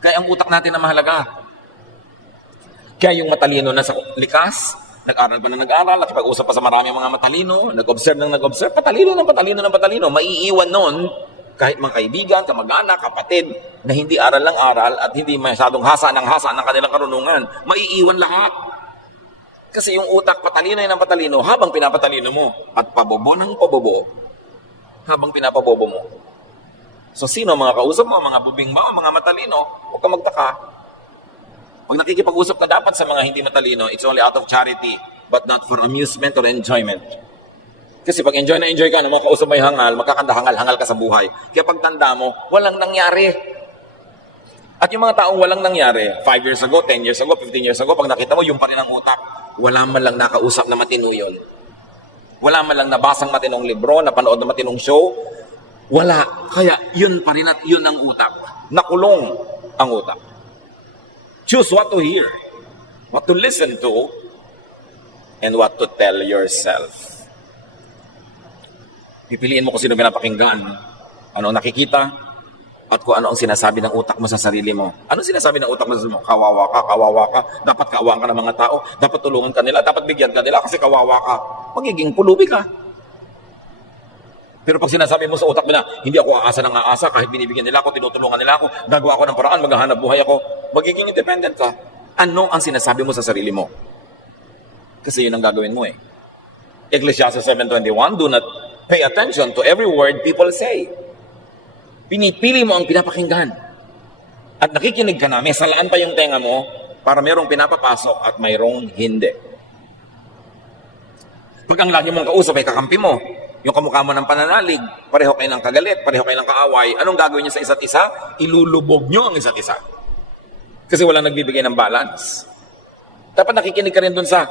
Kaya ang utak natin na mahalaga. Kaya yung matalino na sa likas, nag-aral pa na nag-aral, nakipag-usap pa sa maraming mga matalino, nag-observe ng nag-observe, patalino ng patalino ng patalino. Maiiwan nun kahit mga kaibigan, kamag-anak, kapatid, na hindi aral ng aral at hindi masyadong hasa ng kanilang karunungan. Maiiwan lahat. Kasi yung utak, patalino yan ang patalino habang pinapatalino mo at pabobo ng pabobo habang pinapabobo mo. So sino ang mga kausap mo, mga bubing mo, mga matalino? Huwag ka magtaka. Pag nakikipag-usap ka dapat sa mga hindi matalino, it's only out of charity, but not for amusement or enjoyment. Kasi pag enjoy na enjoy ka, na mga kausap mo yung hangal, magkakanda-hangal-hangal ka sa buhay. Kaya pag tanda mo, walang nangyari. At yung mga taong walang nangyari, 5 years ago, 10 years ago, 15 years ago, pag nakita mo, yung pa rin ang utak, wala man lang nakausap na matino yun. Wala man lang nabasang matinong libro, napanood na matinong show. Wala. Kaya yun pa rin at yun ang utak. Nakulong ang utak. Choose what to hear, what to listen to, and what to tell yourself. Pipiliin mo kung sino pinapakinggan, ano ang nakikita, at kung ano ang sinasabi ng utak mo sa sarili mo. Ano sinasabi ng utak mo sa sarili mo? Kawawa ka, dapat kaawaan ka ng mga tao, dapat tulungan ka nila, dapat bigyan ka nila kasi kawawa ka. Magiging pulubi ka. Pero pag sinasabi mo sa utak mo na, hindi ako aasa ng aasa, kahit binibigyan nila ako, tinutulungan nila ako, gagawa ako ng paraan, maghahanap buhay ako, magiging independent ka. Ano ang sinasabi mo sa sarili mo? Kasi yun ang gagawin mo eh. Ecclesiastes 7:21, do not pay attention to every word people say. Pinipili mo ang pinapakinggan. At nakikinig ka na, may salaan pa yung tenga mo para mayroong pinapapasok at mayroong hindi. Pag ang lagi mong kausap ay kakampi mo, yung kamukha mo ng pananalig, pareho kayo ng kagalit, pareho kayo ng kaaway, anong gagawin niyo sa isa't isa? Ilulubog niyo ang isa't isa. Kasi walang nagbibigay ng balance. Dapat nakikinig ka rin dun sa,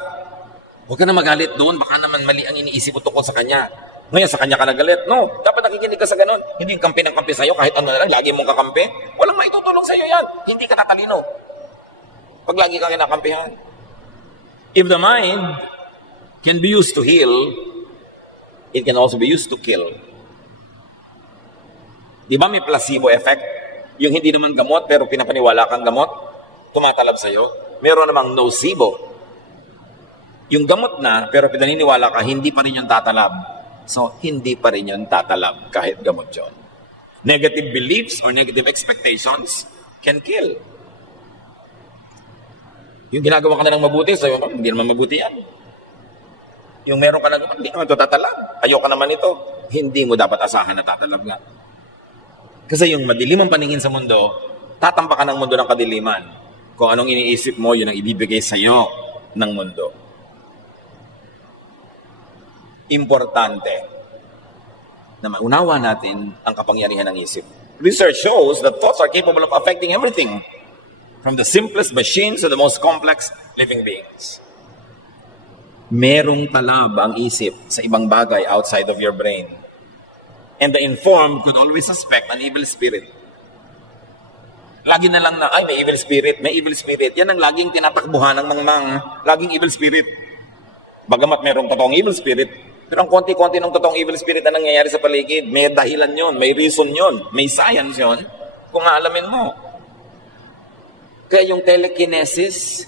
huwag ka na magalit doon, baka naman mali ang iniisip mo tungkol sa kanya. Ngayon, sa kanya ka nagalit. No, dapat nakikinig ka sa ganun. Hindi yung kampi ng kampi sa'yo, kahit ano na lang, lagi mong kakampi. Walang maitutulong sa'yo yan. Hindi ka tatalino. Pag lagi kang kinakampihan. If the mind can be used to heal, it can also be used to kill. Di ba may placebo effect? Yung hindi naman gamot, pero pinapaniwala kang gamot, tumatalab sa'yo. Meron namang nocebo. Yung gamot na, pero pinaniniwala ka, hindi pa rin yung tatalab. So, hindi pa rin yun tatalab kahit gamot yun. Negative beliefs or negative expectations can kill. Yung ginagawa ka na ng mabuti, sabi mo, hindi naman mabuti yan. Yung meron ka na naman, hindi naman ito tatalab. Ayoko naman ito. Hindi mo dapat asahan na tatalab nga. Kasi yung madilim ang paningin sa mundo, tatampa ka ng mundo ng kadiliman. Kung anong iniisip mo, yun ang ibibigay sa iyo ng mundo. Importante na maunawa natin ang kapangyarihan ng isip. Research shows that thoughts are capable of affecting everything, from the simplest machines to the most complex living beings. Merong talab ang isip sa ibang bagay outside of your brain. And the informed could always suspect an evil spirit. Lagi na lang na, ay, may evil spirit, may evil spirit. Yan ang laging tinatakbuhan ng mga laging evil spirit. Bagamat merong totoong evil spirit, pero ang konti-konti ng totoong evil spirit na nangyayari sa paligid, may dahilan yon, may reason yon, may science yon, kung aalamin mo. Kaya yung telekinesis,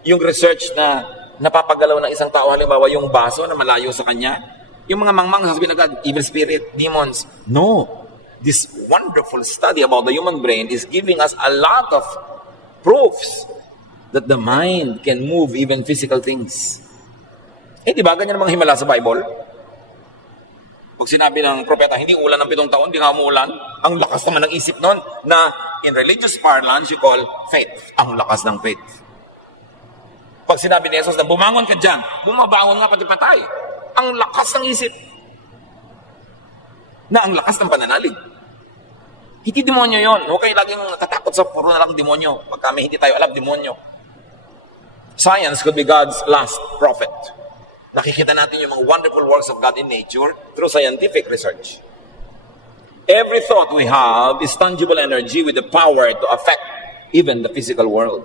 yung research na napapagalaw ng isang tao, halimbawa yung baso na malayo sa kanya, yung mga mangmang sasabihin agad, evil spirit, demons. No. This wonderful study about the human brain is giving us a lot of proofs that the mind can move even physical things. Eh, di ba ganyan ang mga himala sa Bible? Pag sinabi ng propeta, hindi ulan ng 7 taon, di nga umuulan, ang lakas naman ng isip nun na in religious parlance, you call faith. Ang lakas ng faith. Pag sinabi ni Jesus na bumangon ka dyan, bumabangon nga pati patay. Ang lakas ng isip. Na ang lakas ng pananalig. Hindi demonyo yon. Huwag kayo laging natatakot sa puro na lang demonyo. Pag kami hindi tayo alam, demonyo. Science could be God's last prophet. Nakikita natin yung mga wonderful works of God in nature through scientific research. Every thought we have is tangible energy with the power to affect even the physical world.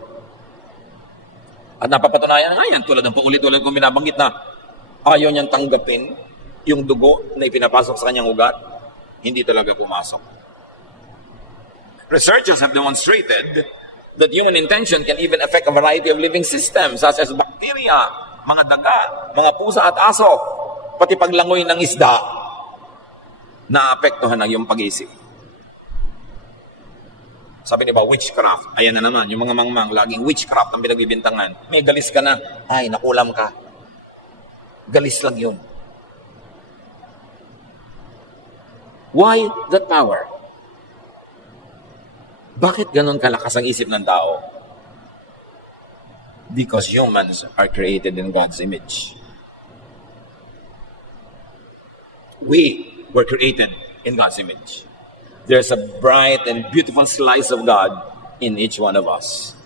At napapatunayan nga yan, tulad ng paulit-ulit kong binabanggit na ayaw niyang tanggapin yung dugo na ipinapasok sa kanyang ugat, hindi talaga pumasok. Researchers have demonstrated that human intention can even affect a variety of living systems such as bacteria, mga daga, mga pusa at aso, pati paglangoy ng isda, naapektuhan ng iyong pag-isip. Sabi niya ba, witchcraft. Ayan na naman, yung mga mangmang, laging witchcraft ang pinagbibintangan. May galis ka na, ay, nakulam ka. Galis lang yun. Why that power? Bakit ganon kalakas ang isip ng tao? Because humans are created in God's image. We were created in God's image. There's a bright and beautiful slice of God in each one of us.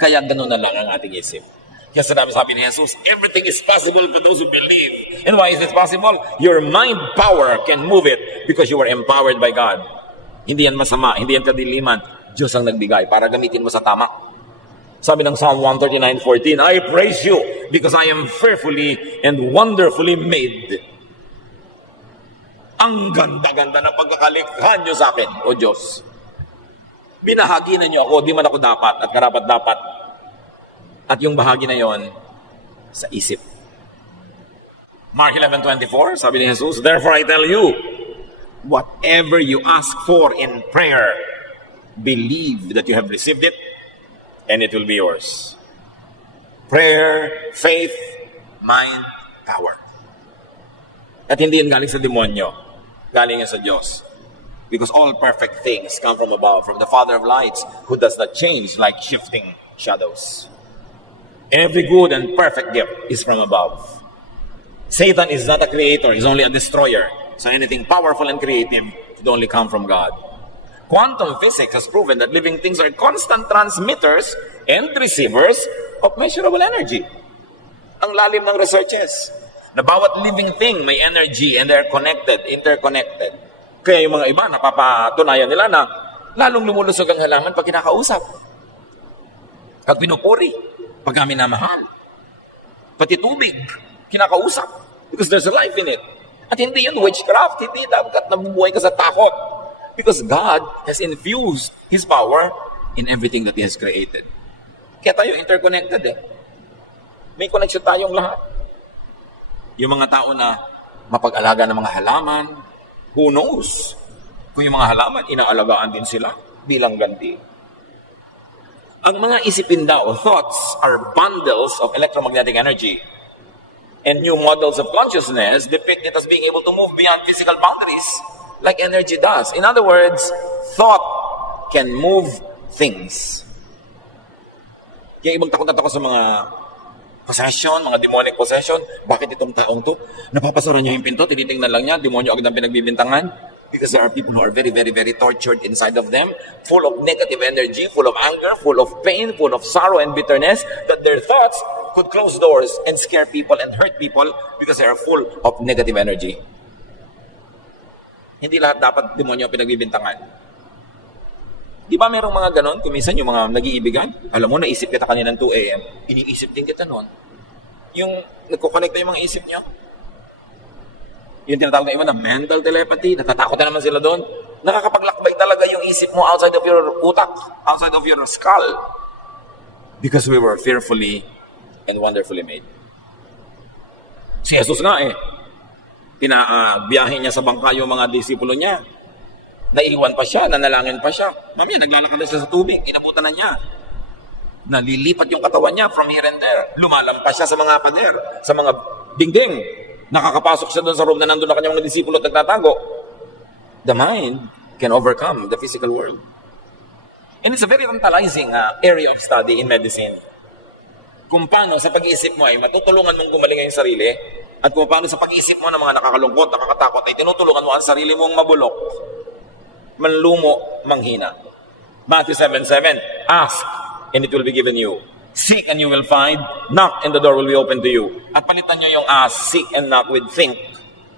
Kaya ganun na lang ang ating isip. Kaya sabi ni Jesus, everything is possible for those who believe. And why is it possible? Your mind power can move it because you were empowered by God. Hindi yan masama, hindi yan kadiliman. Diyos ang nagbigay para gamitin mo sa tama. Sabi ng Psalm 139:14, I praise you because I am fearfully and wonderfully made. Ang ganda-ganda ng pagkakalikha nyo sa akin, O Diyos. Binahagi na nyo ako, di man ako dapat at karapat-dapat. At yung bahagi na yon sa isip. Mark 11:24, sabi ni Jesus, therefore I tell you, whatever you ask for in prayer, believe that you have received it, and it will be yours. Prayer, faith, mind, power. At hindi yan galing sa demonyo. Galing yan sa Diyos. Because all perfect things come from above, from the Father of lights, who does not change like shifting shadows. Every good and perfect gift is from above. Satan is not a creator, he's only a destroyer. So anything powerful and creative should only come from God. Quantum physics has proven that living things are constant transmitters and receivers of measurable energy. Ang lalim ng researches. Na bawat living thing may energy and they're connected, interconnected. Kaya yung mga iba, napapatunayan nila na lalong lumulusog ang halaman pag kinakausap. Pag pinupuri, pag minamahal. Pati tubig, kinakausap. Because there's a life in it. At hindi yun witchcraft, hindi dapat nabubuhay ka sa takot. Because God has infused His power in everything that He has created. Kaya tayo interconnected eh. May connection tayong lahat. Yung mga tao na mapag-alaga ng mga halaman, Who knows? Kung yung mga halaman, inaalagaan din sila bilang ganti. Ang mga isipin daw, thoughts, are bundles of electromagnetic energy. And new models of consciousness depict it as being able to move beyond physical boundaries, like energy does. In other words, thought can move things. Kaya ibang takot na takot sa mga possession, mga demonic possession. Bakit itong taong to? Napapasara niya yung pinto, tinitingnan lang niya, demonyo agad ang pinagbibintangan. Because there are people who are very, very, very tortured inside of them, full of negative energy, full of anger, full of pain, full of sorrow and bitterness, that their thoughts could close doors and scare people and hurt people because they are full of negative energy. Hindi lahat dapat demonyo ang pinagbibintangan. Di ba merong mga ganon? Kung minsan yung mga nag-iibigan, alam mo, naisip kita kanina ng 2 a.m., iniisip din kita noon. Yung nagkoconnect na yung mga isip niyo. Yung tinatawag na iba na mental telepathy, natatakot na naman sila doon. Nakakapaglakbay talaga yung isip mo outside of your utak, outside of your skull. Because we were fearfully and wonderfully made. Si Jesus nga biyahe niya sa bangka yung mga disipulo niya. Naiwan pa siya, nanalangin pa siya. Mamaya, naglalakad na siya sa tubig, inabutan na niya. Nalilipat yung katawan niya from here and there. Lumalampas siya sa mga pader, sa mga dingding. Nakakapasok siya doon sa room na nandun na kanyang mga disipulo at nagtatago. The mind can overcome the physical world. And it's a very tantalizing area of study in medicine. Kung paano sa pag-iisip mo ay matutulungan mong gumaling ang sarili, at kung paano sa pag-iisip mo ng mga nakakalungkot, nakakatakot, ay tinutulungan mo ang sarili mong mabulok, manlumo, manghina. Matthew 7:7, ask, and it will be given you. Seek and you will find. Knock and the door will be open to you. At palitan nyo yung ask, seek and knock with think.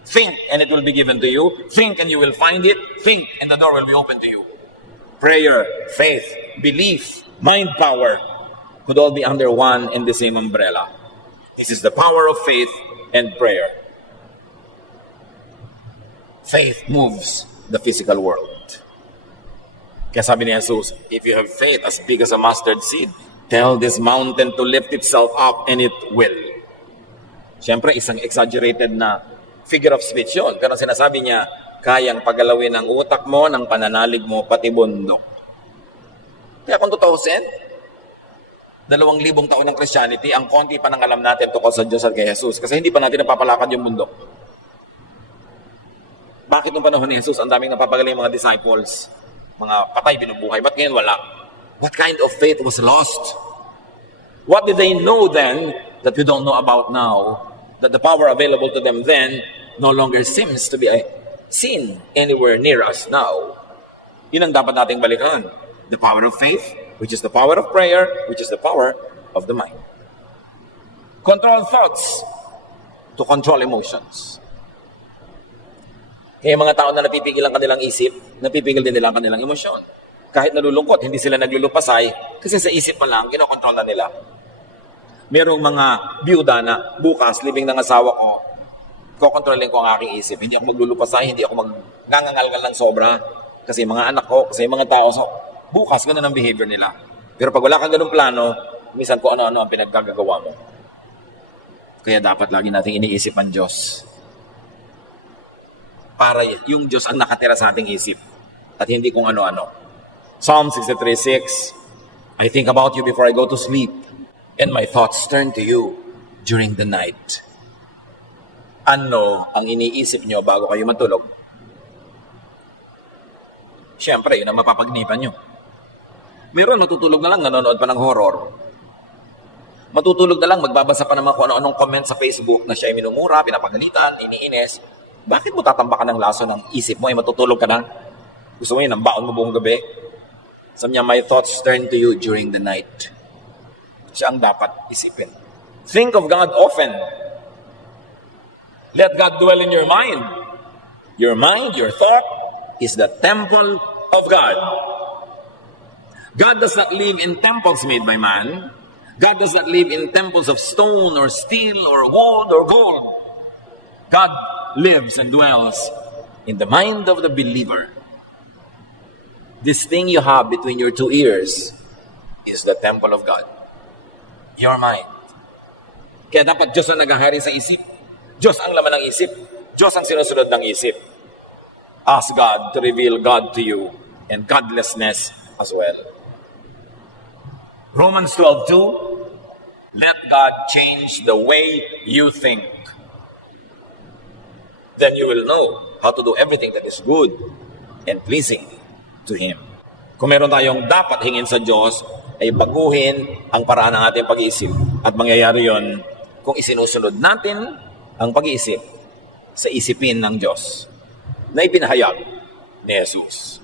Think and it will be given to you. Think and you will find it. Think and the door will be open to you. Prayer, faith, belief, mind power could all be under one and the same umbrella. This is the power of faith and prayer. Faith moves the physical world. Kaya sabi ni Jesus, if you have faith as big as a mustard seed, tell this mountain to lift itself up and it will. Siyempre, isang exaggerated na figure of speech yun. Pero sinasabi niya, kayang pagalawin ng utak mo, ng pananalig mo, pati bundok. Kaya kung 2,000 taon ng Christianity, ang konti pa nang alam natin tungkol sa Diyos at kay Jesus. Kasi hindi pa natin napapalakad yung bundok. Bakit nung panahon ni Jesus, ang daming napapagaling mga disciples, mga patay binubuhay, ba't ngayon wala? What kind of faith was lost? What did they know then that we don't know about now? That the power available to them then no longer seems to be seen anywhere near us now. Yun ang dapat nating balikan. The power of faith, which is the power of prayer, which is the power of the mind. Control thoughts to control emotions. Kaya mga tao na napipigil ang kanilang isip, napipigil din nila ang kanilang emosyon. Kahit nalulungkot, hindi sila naglulupasay kasi sa isip pa lang, kinokontrol na nila. Merong mga byuda na bukas, libing ng asawa ko, kokontrolin ko ang aking isip. Hindi ako maglulupasay, hindi ako magngangangalgal ng sobra kasi mga anak ko, kasi mga tao. So, bukas, ganun ang behavior nila. Pero pag wala kang ganung plano, minsan kung ano-ano ang pinaggagawa mo. Kaya dapat lagi nating iniisip ang Diyos. Para yung Diyos ang nakatira sa ating isip at hindi kung ano-ano. Psalm 63:6, I think about you before I go to sleep, and my thoughts turn to you during the night. Ano ang iniisip nyo bago kayo matulog? Siyempre, yun ang mapapagnipan nyo. Meron matutulog na lang, nanonood pa ng horror. Matutulog na lang, magbabasa pa naman kung ano-anong comment sa Facebook na siya ay minumura, pinapagalitan, iniinis. Bakit mo tatambakan ng laso ng isip mo ay matutulog ka na? Gusto mo yun, ang baon mo buong gabi? Sabi niya, my thoughts turn to you during the night. Siya ang dapat isipin. Think of God often. Let God dwell in your mind. Your mind, your thought, is the temple of God. God does not live in temples made by man. God does not live in temples of stone or steel or wood or gold. God lives and dwells in the mind of the believer. This thing you have between your two ears is the temple of God. Your mind. Kaya dapat Diyos ang naghahari sa isip. Diyos ang laman ng isip. Diyos ang sinusunod ng isip. Ask God to reveal God to you and godlessness as well. Romans 12:2, let God change the way you think. Then you will know how to do everything that is good and pleasing to Him. Kung meron tayong dapat hingin sa Diyos, ay baguhin ang paraan ng ating pag-iisip. At mangyayari yon kung isinusunod natin ang pag-iisip sa isipin ng Diyos na ipinahayag ni Jesus.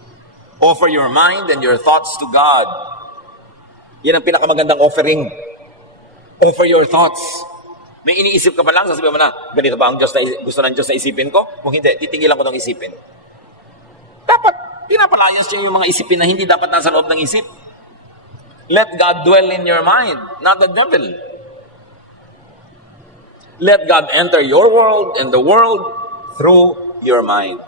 Offer your mind and your thoughts to God. Yan ang pinakamagandang offering. Offer your thoughts. May iniisip ka pa lang, sasabihin mo na, ganito ba ang Diyos na gusto ng Diyos na isipin ko? Kung hindi, titingilan ko ng isipin. Dapat, pinapalayas siya yung mga isipin na hindi dapat nasa loob ng isip. Let God dwell in your mind, not the devil. Let God enter your world and the world through your mind.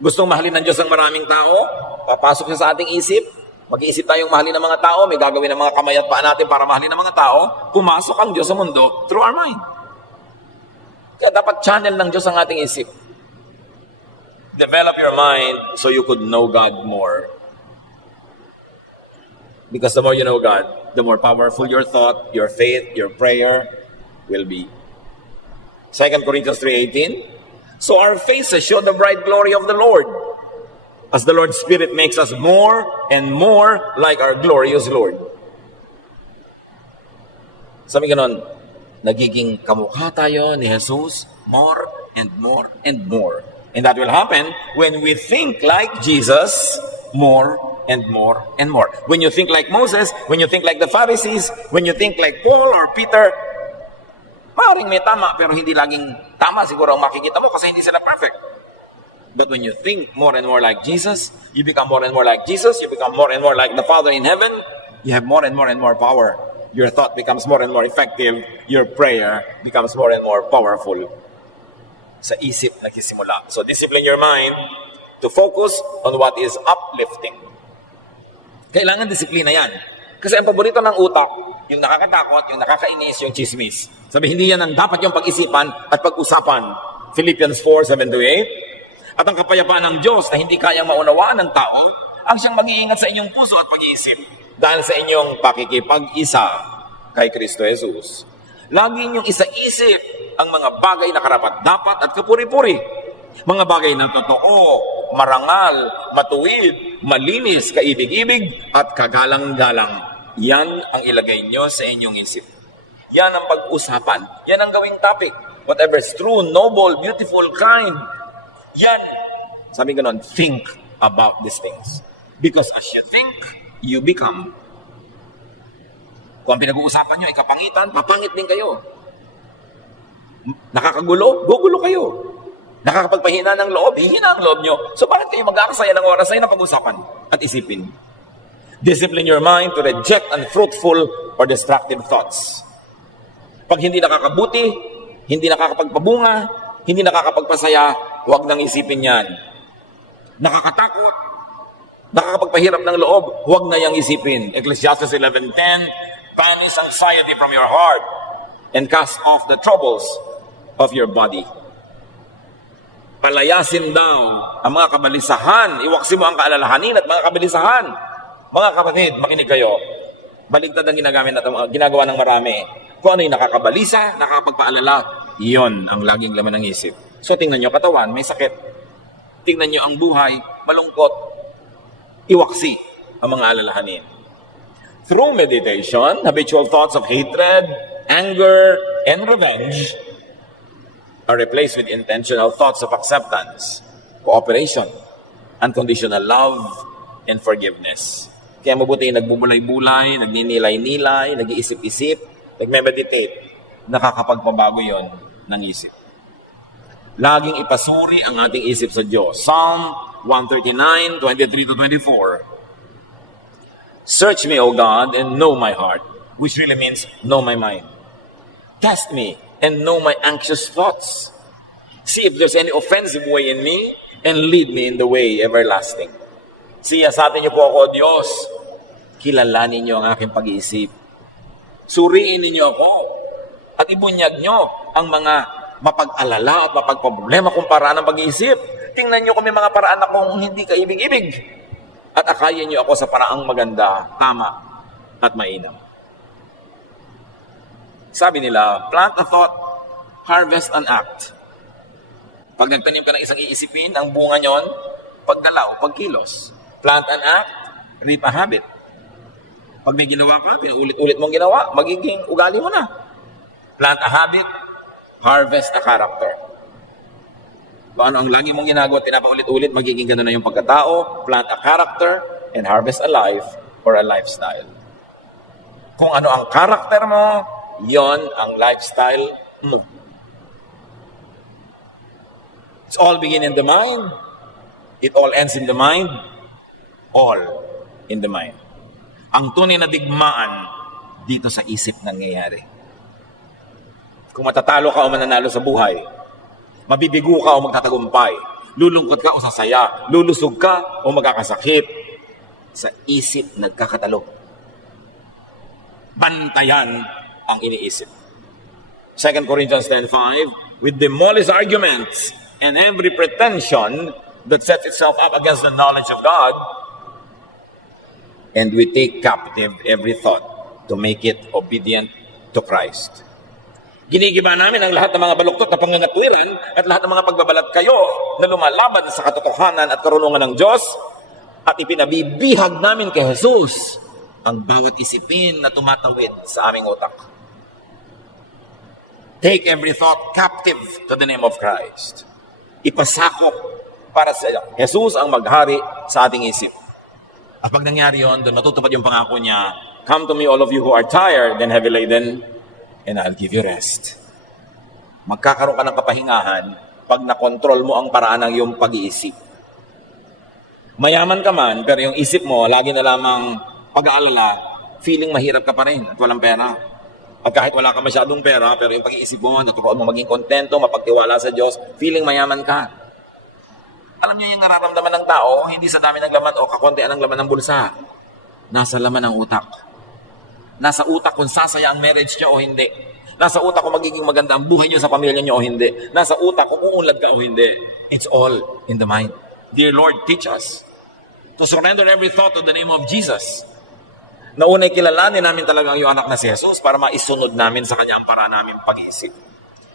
Gustong mahalin ng Diyos ang maraming tao? Papasok siya sa ating isip. Mag-iisip tayong mahalin ng mga tao. May gagawin ng mga kamay at paa natin para mahalin ng mga tao. Pumasok ang Diyos sa mundo through our mind. Kaya dapat channel ng Diyos ang ating isip. Develop your mind so you could know God more. Because the more you know God, the more powerful your thought, your faith, your prayer will be. 2 Corinthians 3:18, so our faces show the bright glory of the Lord, as the Lord's Spirit makes us more and more like our glorious Lord. Sabi ganon, nagiging kamukha tayo ni Jesus more and more and more. And that will happen when we think like Jesus more and more and more. When you think like Moses, when you think like the Pharisees, when you think like Paul or Peter, maaaring may tama, pero hindi laging tama siguro ang makikita mo kasi hindi sila perfect. But when you think more and more like Jesus, you become more and more like Jesus, you become more and more like the Father in heaven, you have more and more power. Your thought becomes more and more effective, your prayer becomes more and more powerful. Sa isip nagsisimula. So discipline your mind to focus on what is uplifting. Kailangan disiplina yan. Kasi ang paborito ng utak, yung nakakatakot, yung nakakainis, yung chismis. Sabi, hindi yan ang dapat yung pag-isipan at pag-usapan. Philippians 4:7-8. At ang kapayapaan ng Diyos na hindi kayang maunawaan ng tao, ang siyang mag-iingat sa inyong puso at pag-iisip dahil sa inyong pakikipag-isa kay Kristo Jesus. Lagi ninyong isa-isip ang mga bagay na karapat-dapat at kapuri-puri. Mga bagay na totoo, marangal, matuwid, malinis, kaibig-ibig, at kagalang-galang. Yan ang ilagay nyo sa inyong isip. Yan ang pag-usapan. Yan ang gawing topic. Whatever is true, noble, beautiful, kind. Yan. Sabi ganon, think about these things. Because as you think, you become. Kung ang pinag-uusapan nyo ay kapangitan, papangit din kayo. Nakakagulo, gugulo kayo. Nakakapagpahina ng loob, hihina ang loob nyo. So bakit kayo mag-aakasaya ng oras ay napag-usapan at isipin? Discipline your mind to reject unfruitful or destructive thoughts. Pag hindi nakakabuti, hindi nakakapagpabunga, hindi nakakapagpasaya, huwag nang isipin yan. Nakakatakot, nakakapagpahirap ng loob, huwag na yang isipin. Ecclesiastes 11:10, banish anxiety from your heart and cast off the troubles of your body. Palayasin daw ang mga kabalisahan. Iwaksi mo ang kaalalahanin at mga kabalisahan. Mga kapatid, makinig kayo. Baligtad ang ginagawa ng marami. Kung ano yung nakakabalisa, nakakapagpaalala, iyon ang laging laman ng isip. So tingnan nyo katawan, may sakit. Tingnan nyo ang buhay, malungkot. Iwaksi ang mga alalahanin. Through meditation, habitual thoughts of hatred, anger, and revenge are replaced with intentional thoughts of acceptance, cooperation, unconditional love, and forgiveness. Kaya mabuti nagbubulay-bulay, nagninilay-nilay, nag-iisip-isip, nagme-meditate. Nakakapagpabago yon ng isip. Laging ipasuri ang ating isip sa Diyos. Psalm 139:23-24. Search me, O God, and know my heart, which really means know my mind. Test me and know my anxious thoughts. See if there's any offensive way in me and lead me in the way everlasting. Siya sa atin niyo po ako, Diyos. Kilalanin niyo ang aking pag-iisip. Suriin ninyo ako at ibunyag niyo ang mga mapag-alala at mapagproblema kung paraan ng pag-iisip. Tingnan nyo kung may mga paraan akong hindi kaibig-ibig. At akayin nyo ako sa paraang maganda, tama, at mainam. Sabi nila, plant a thought, harvest an act. Pag nagtanim ka ng isang iisipin, ang bunga nyon, pagdalaw, pagkilos. Plant an act, reap a habit. Pag may ginawa ka, pinuulit-ulit mong ginawa, magiging ugali mo na. Plant a habit, harvest a character. Kung ano ang lagi mong ginagawa, pinapaulit-ulit, magiging gano'n na yung pagkatao. Plant a character and harvest a life or a lifestyle. Kung ano ang character mo, yon ang lifestyle mo. It's all begin in the mind. It all ends in the mind. All in the mind. Ang tunay na digmaan dito sa isip nangyayari. Kung matatalo ka o mananalo sa buhay, mabibigo ka o magtatagumpay, lulungkot ka o sasaya, lulusog ka o magkakasakit, sa isip nagkakatalo. Bantayan ang iniisip. 2 Corinthians 10:5, with demolish arguments and every pretension that sets itself up against the knowledge of God, and we take captive every thought to make it obedient to Christ. Ginigiba namin ang lahat ng mga baluktot na pangangatwiran at lahat ng mga pagbabalat kayo na lumalaban sa katotohanan at karunungan ng Diyos, at ipinabibihag namin kay Jesus ang bawat isipin na tumatawid sa aming utak. Take every thought captive to the name of Christ. Ipasakop para sa Jesus ang maghari sa ating isip. At pag nangyari yun, doon matutupad yung pangako niya, come to me all of you who are tired and heavy laden, and I'll give you rest. Magkakaroon ka ng kapahingahan pag nakontrol mo ang paraan ng iyong pag-iisip. Mayaman ka man, pero yung isip mo, lagi na lamang pag-aalala, feeling mahirap ka pa rin at walang pera. At kahit wala ka masyadong pera, pero yung pag-iisip mo, natutunan mo maging kontento, mapagtiwala sa Diyos, feeling mayaman ka. Alam niyo yung nararamdaman ng tao, hindi sa dami ng laman o kakontian ng laman ng bulsa. Nasa laman ng utak. Nasa utak kung sasaya ang marriage niyo o hindi. Nasa utak kung magiging maganda ang buhay niyo sa pamilya niyo o hindi. Nasa utak kung uunlad ka o hindi. It's all in the mind. Dear Lord, teach us to surrender every thought to the name of Jesus. Naunay kilalanin namin talaga ang iyong anak na si Jesus para maisunod namin sa kanya ang paraan namin pag-iisip.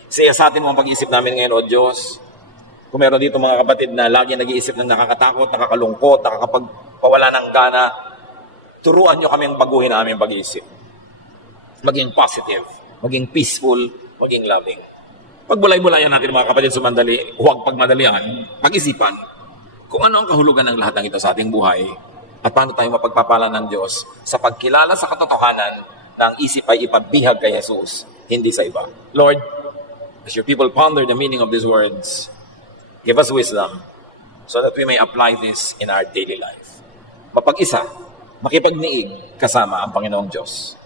Siya sa atin mo ang pag-iisip namin ngayon, O Diyos. Kung meron dito mga kapatid na lagi nag-iisip ng nakakatakot, nakakalungkot, nakakapagpawala ng gana, turuan niyo kami ang baguhin ang aming pag-iisip. Maging positive, maging peaceful, maging loving. Pagbulay-bulayan natin mga kapatid sumandali, huwag pagmadalian, pag-isipan kung ano ang kahulugan ng lahat ng ito sa ating buhay at paano tayo mapagpapala ng Diyos sa pagkilala sa katotohanan na ang isip ay ipabihag kay Jesus, hindi sa iba. Lord, as your people ponder the meaning of these words, give us wisdom so that we may apply this in our daily life. Mapag-isa, makipagniig kasama ang Panginoong Diyos.